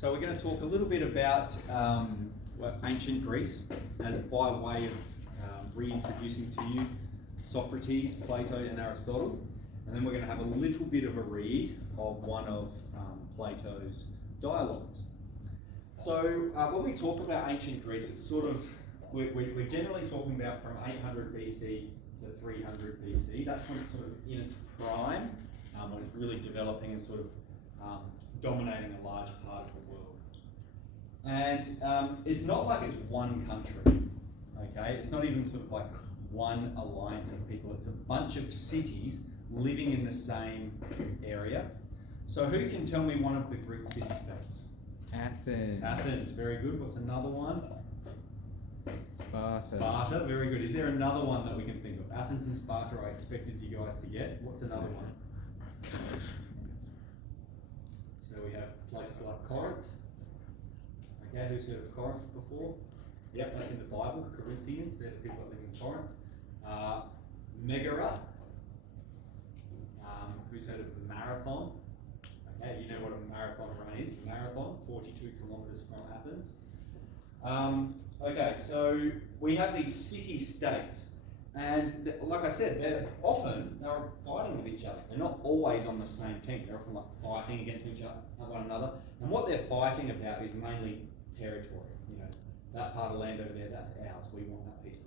So we're going to talk a little bit about ancient Greece as by way of reintroducing to you Socrates, Plato and Aristotle, and then we're going to have a little bit of a read of one of Plato's dialogues. So when we talk about ancient Greece, it's sort of, we're generally talking about from 800 BC to 300 BC. That's when it's sort of in its prime, when it's really developing and sort of dominating a large part of the world. And it's not like it's one country, okay? It's not even sort of like one alliance of people. It's a bunch of cities living in the same area. So who can tell me one of the Greek city-states? Athens. Athens, very good. What's another one? Sparta. Sparta, very good. Is there another one that we can think of? Athens and Sparta, I expected you guys to get. What's another one? So we have places like Corinth. Okay, who's heard of Corinth before? Yep, that's in the Bible. Corinthians, they're the people that live in Corinth. Megara. Who's heard of Marathon? Okay, you know what a marathon run is. Marathon, 42 kilometres from Athens. Okay, so we have these city-states, and like I said, they're fighting with each other. They're not always on the same team. They're often like fighting against each other, one another. And what they're fighting about is mainly territory. You know, that part of land over there, that's ours. We want that piece of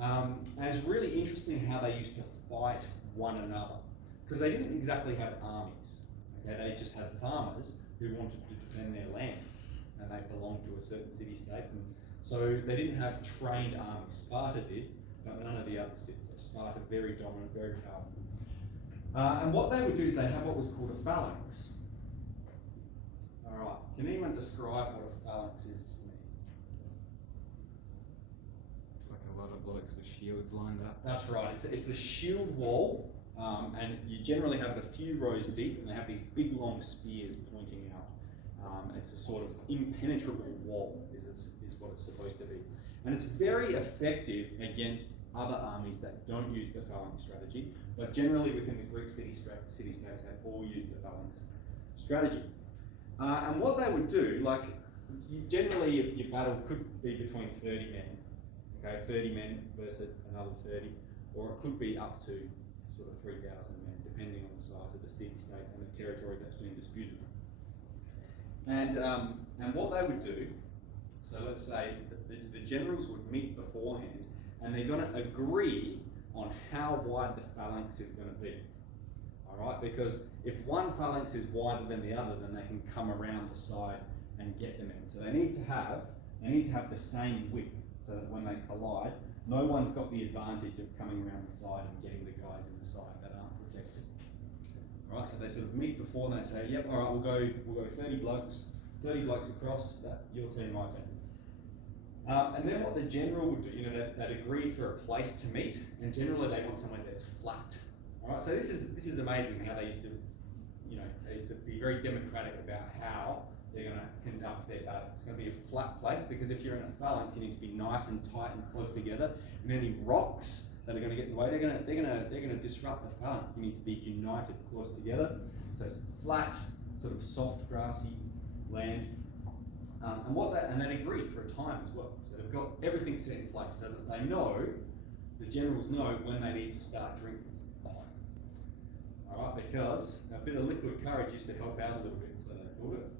land. And it's really interesting how they used to fight one another, because they didn't exactly have armies. Okay, they just had farmers who wanted to defend their land, and they belonged to a certain city-state, and so they didn't have trained armies. Sparta did, but none of the others did. So Sparta, very dominant, very powerful. And what they would do is they have what was called a phalanx. All right, can anyone describe what a phalanx is to me? It's like a lot of blokes with shields lined up. That's right. It's a shield wall, and you generally have it a few rows deep, and they have these big long spears pointing out. It's a sort of impenetrable wall, is what it's supposed to be. And it's very effective against other armies that don't use the phalanx strategy, but generally within the Greek city-states, they all use the phalanx strategy. And what they would do, like, generally your battle could be between 30 men, okay, 30 men versus another 30, or it could be up to sort of 3,000 men, depending on the size of the city-state and the territory that's being disputed. And what they would do, so let's say the generals would meet beforehand, and they're going to agree on how wide the phalanx is going to be. All right, because if one phalanx is wider than the other, then they can come around the side and get them in. So they need to have the same width, so that when they collide, no one's got the advantage of coming around the side and getting the guys in the side that aren't protected. All right, so they sort of meet before and they say, yep, all right, we'll go 30 blokes across, that your team, my team. And then what the general would do, you know, they'd agree for a place to meet, and generally they want somewhere that's flat. All right, so this is amazing how they used to be very democratic about how they're going to conduct their battle. It's going to be a flat place, because if you're in a phalanx, you need to be nice and tight and close together. And any rocks that are going to get in the way, they're going to disrupt the phalanx. You need to be united, close together. So it's flat, sort of soft, grassy land. And they agree for a time as well. So they've got everything set in place so that they know, the generals know when they need to start drinking. All right, because a bit of liquid courage used to help out a little bit, so they thought it.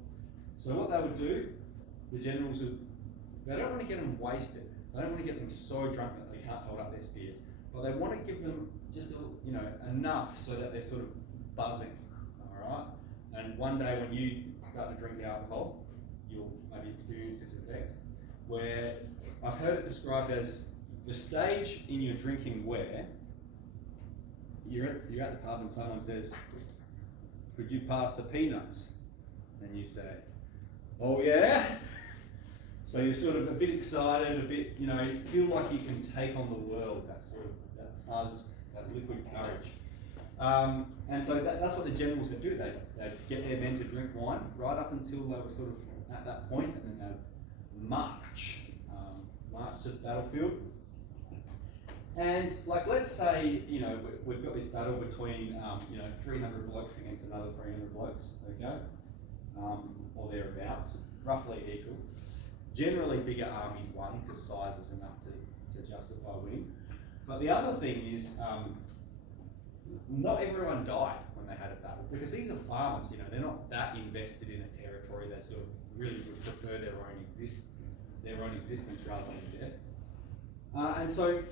So what they would do, the generals they don't want to get them wasted. They don't want to get them so drunk that they can't hold up their spear, but they want to give them just enough so that they're sort of buzzing. All right, and one day when you start to drink alcohol, you'll maybe experience this effect, where I've heard it described as the stage in your drinking where you're at the pub and someone says, "Could you pass the peanuts?" And you say, "Oh yeah." So you're sort of a bit excited, a bit, you feel like you can take on the world, that sort of that buzz, that liquid courage. And so that's what the generals would do. They'd get their men to drink wine right up until they were sort of at that point, and then they'd march to the battlefield. And like, let's say, we've got this battle between 300 blokes against another 300 blokes, okay? or thereabouts, roughly equal. Generally, bigger armies won because size was enough to justify winning. But the other thing is, not everyone died when they had a battle, because these are farmers, you know, they're not that invested in a territory. They sort of really would prefer their own existence rather than death. And so,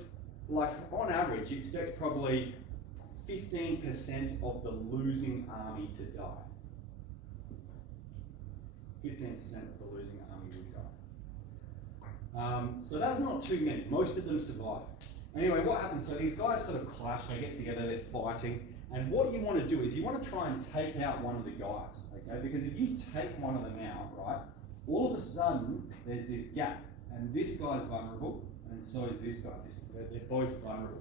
like, on average, you expect probably 15% of the losing army to die. 15% of the losing army would die. So that's not too many. Most of them survive. Anyway, what happens? So these guys sort of clash, they get together, they're fighting, and what you want to do is you want to try and take out one of the guys, okay? Because if you take one of them out, right, all of a sudden there's this gap, and this guy's vulnerable, and so is this guy. They're both vulnerable.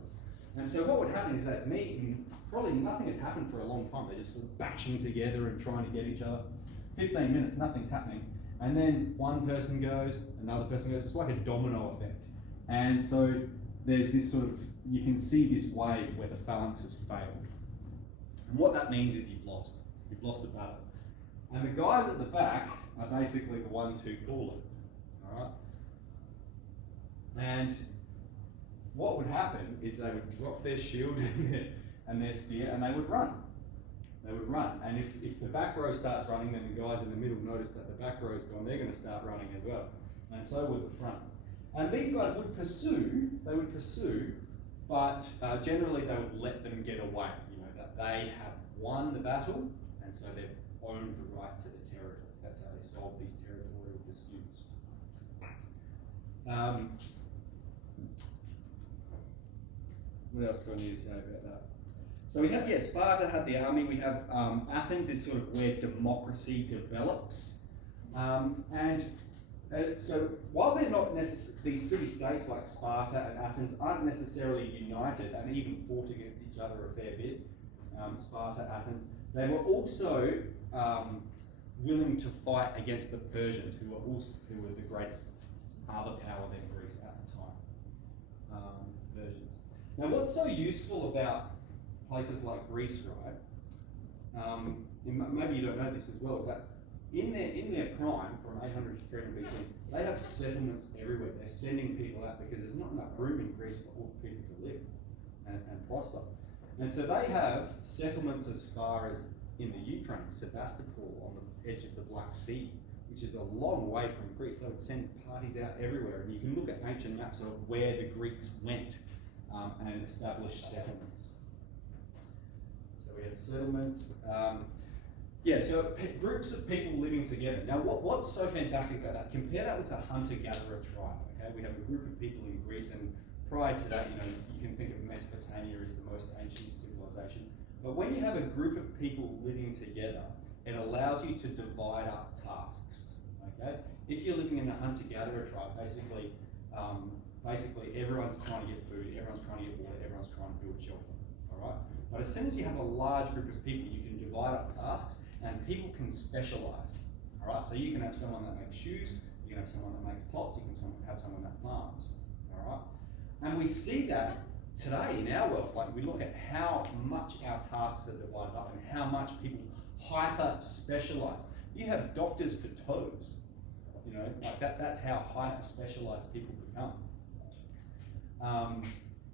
And so what would happen is that meeting, probably nothing had happened for a long time. They're just sort of bashing together and trying to get each other. 15 minutes, nothing's happening. And then one person goes, another person goes. It's like a domino effect. And so there's this sort of, you can see this wave where the phalanx has failed. And what that means is you've lost. You've lost the battle. And the guys at the back are basically the ones who call it. All right? And what would happen is they would drop their shield and their spear, and they would run. They would run. And if the back row starts running, then the guys in the middle notice that the back row's gone, they're going to start running as well. And so would the front. And these guys would pursue, but generally they would let them get away. You know, that they have won the battle, and so they've owned the right to the territory. That's how they solve these territorial disputes. What else do I need to say about that? So we have, Sparta had the army. We have Athens is sort of where democracy develops. So while they're not these city-states like Sparta and Athens aren't necessarily united and even fought against each other a fair bit, Sparta, Athens, they were also willing to fight against the Persians, who were the greatest other power than Greece at the time. Persians. Now, what's so useful about places like Greece, right? Maybe you don't know this as well, is that in their prime, from 800 to 300 BC, they have settlements everywhere. They're sending people out because there's not enough room in Greece for all the people to live and prosper. And so they have settlements as far as in the Ukraine, Sebastopol, on the edge of the Black Sea, which is a long way from Greece. They would send parties out everywhere, and you can look at ancient maps of where the Greeks went and established settlements. So we have settlements. So groups of people living together. Now, what's so fantastic about that? Compare that with a hunter-gatherer tribe. Okay, we have a group of people in Greece, and prior to that, you can think of Mesopotamia as the most ancient civilization. But when you have a group of people living together, it allows you to divide up tasks. Okay, if you're living in a hunter-gatherer tribe, basically everyone's trying to get food, everyone's trying to get water, everyone's trying to build shelter. All right. But as soon as you have a large group of people, you can divide up tasks, and people can specialize. All right. So you can have someone that makes shoes, you can have someone that makes pots, you can have someone that farms. All right. And we see that today in our world. Like, we look at how much our tasks are divided up and how much people hyper specialize. You have doctors for toes. You know, like that's how hyper specialized people become.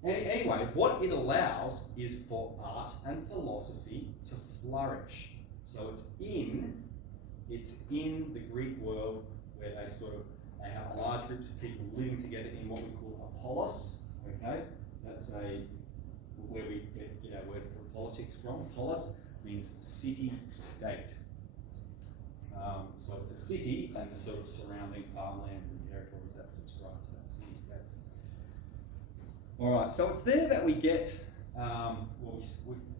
Anyway, what it allows is for art and philosophy to flourish. So it's in the Greek world where they have large groups of people living together in what we call a polis. Okay, that's where we get our word for politics from. Polis means city-state. So it's a city and the sort of surrounding farmlands and territories that subscribe to that city-state. All right, so it's there that we get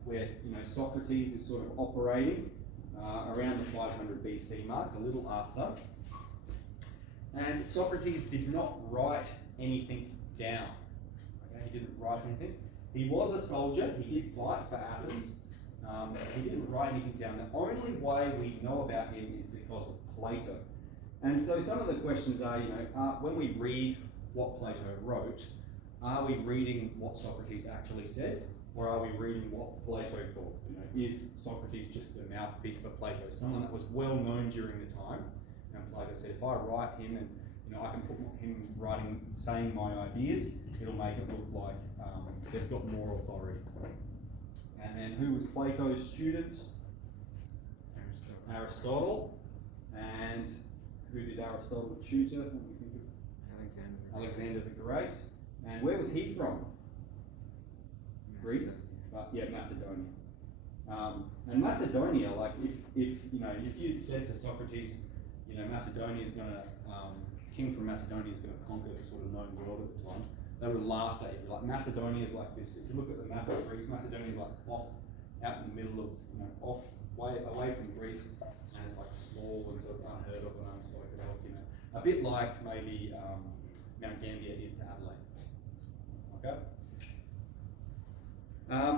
where Socrates is sort of operating around the 500 BC mark, a little after. And Socrates did not write anything down. Okay, he didn't write anything. He was a soldier. He did fight for Athens. He didn't write anything down. The only way we know about him is because of Plato. And so some of the questions are, when we read what Plato wrote, are we reading what Socrates actually said, or are we reading what Plato thought? You know, is Socrates just a mouthpiece for Plato, someone that was well known during the time? And Plato said, if I write him and I can put him writing, saying my ideas, it'll make it look like they've got more authority. And then who was Plato's student? Aristotle. And who did Aristotle tutor? What do you think of? Alexander the Great. And where was he from? Greece, but yeah, Macedonia. And Macedonia, like if you'd said to Socrates, Macedonia is going to king from Macedonia is going to conquer the sort of known world at the time, they would have laughed at you. Like Macedonia is like this. If you look at the map of Greece, Macedonia is like off out in the middle of off way away from Greece, and it's like small and sort of unheard of and unspoken of. A bit like maybe Mount Gambier is to Adelaide. Okay.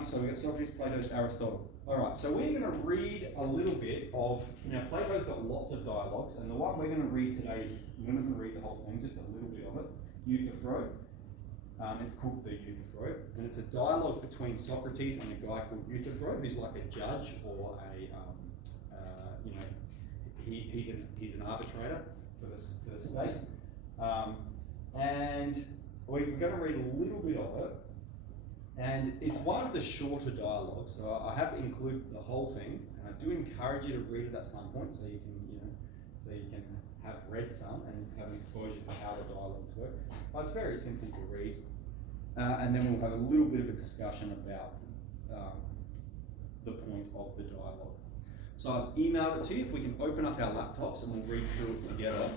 So we've got Socrates, Plato, Aristotle. Alright, so we're going to read a little bit of, Plato's got lots of dialogues, and the one we're going to read today is, we're not going to read the whole thing, just a little bit of it, Euthyphro. It's called the Euthyphro, and it's a dialogue between Socrates and a guy called Euthyphro, who's like a judge or he's an arbitrator for the state. And we're going to read a little bit of it. And it's one of the shorter dialogues, so I have included the whole thing, and I do encourage you to read it at some point, so you can have read some and have an exposure to how the dialogues work. But it's very simple to read, and then we'll have a little bit of a discussion about the point of the dialogue. So I've emailed it to you. If we can open up our laptops and we'll read through it together.